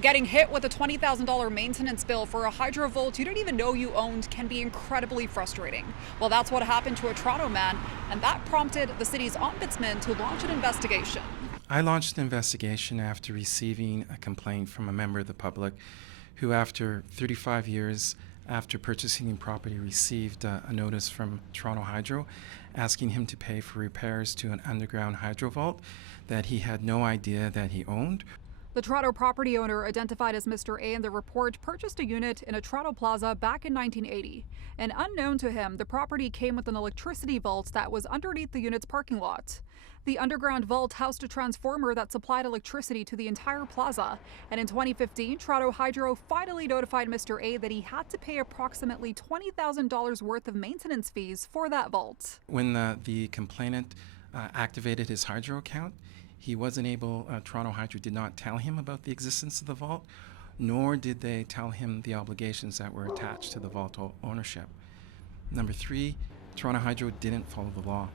Getting hit with a $20,000 maintenance bill for a hydro vault you didn't even know you owned can be incredibly frustrating. Well, that's what happened to a Toronto man, and that prompted the city's ombudsman to launch an investigation. I launched an investigation after receiving a complaint from a member of the public who, after 35 years after purchasing the property, received a notice from Toronto Hydro asking him to pay for repairs to an underground hydro vault that he had no idea that he owned. The Toronto property owner, identified as Mr. A in the report, purchased a unit in a Toronto plaza back in 1980. And unknown to him, the property came with an electricity vault that was underneath the unit's parking lot. The underground vault housed a transformer that supplied electricity to the entire plaza. And in 2015, Toronto Hydro finally notified Mr. A that he had to pay approximately $20,000 worth of maintenance fees for that vault. When the complainant activated his hydro account, he wasn't able, Toronto Hydro did not tell him about the existence of the vault, nor did they tell him the obligations that were attached to the vault ownership. Number three, Toronto Hydro didn't follow the law.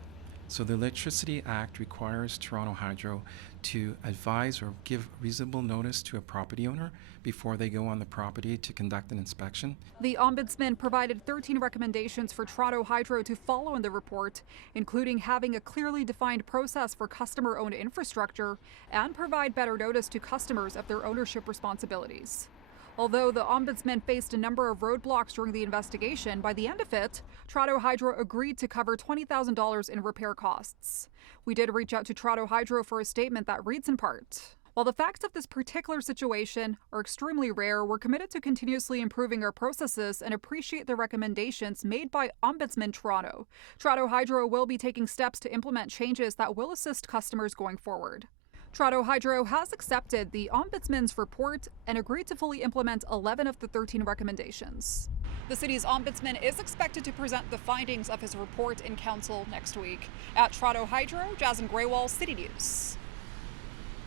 So the Electricity Act requires Toronto Hydro to advise or give reasonable notice to a property owner before they go on the property to conduct an inspection. The Ombudsman provided 13 recommendations for Toronto Hydro to follow in the report, including having a clearly defined process for customer-owned infrastructure and provide better notice to customers of their ownership responsibilities. Although the Ombudsman faced a number of roadblocks during the investigation, by the end of it, Toronto Hydro agreed to cover $20,000 in repair costs. We did reach out to Toronto Hydro for a statement that reads in part: "While the facts of this particular situation are extremely rare, we're committed to continuously improving our processes and appreciate the recommendations made by Ombudsman Toronto. Toronto Hydro will be taking steps to implement changes that will assist customers going forward." Toronto Hydro has accepted the Ombudsman's report and agreed to fully implement 11 of the 13 recommendations. The city's Ombudsman is expected to present the findings of his report in council next week. At Toronto Hydro, Jazan Grewal, City News.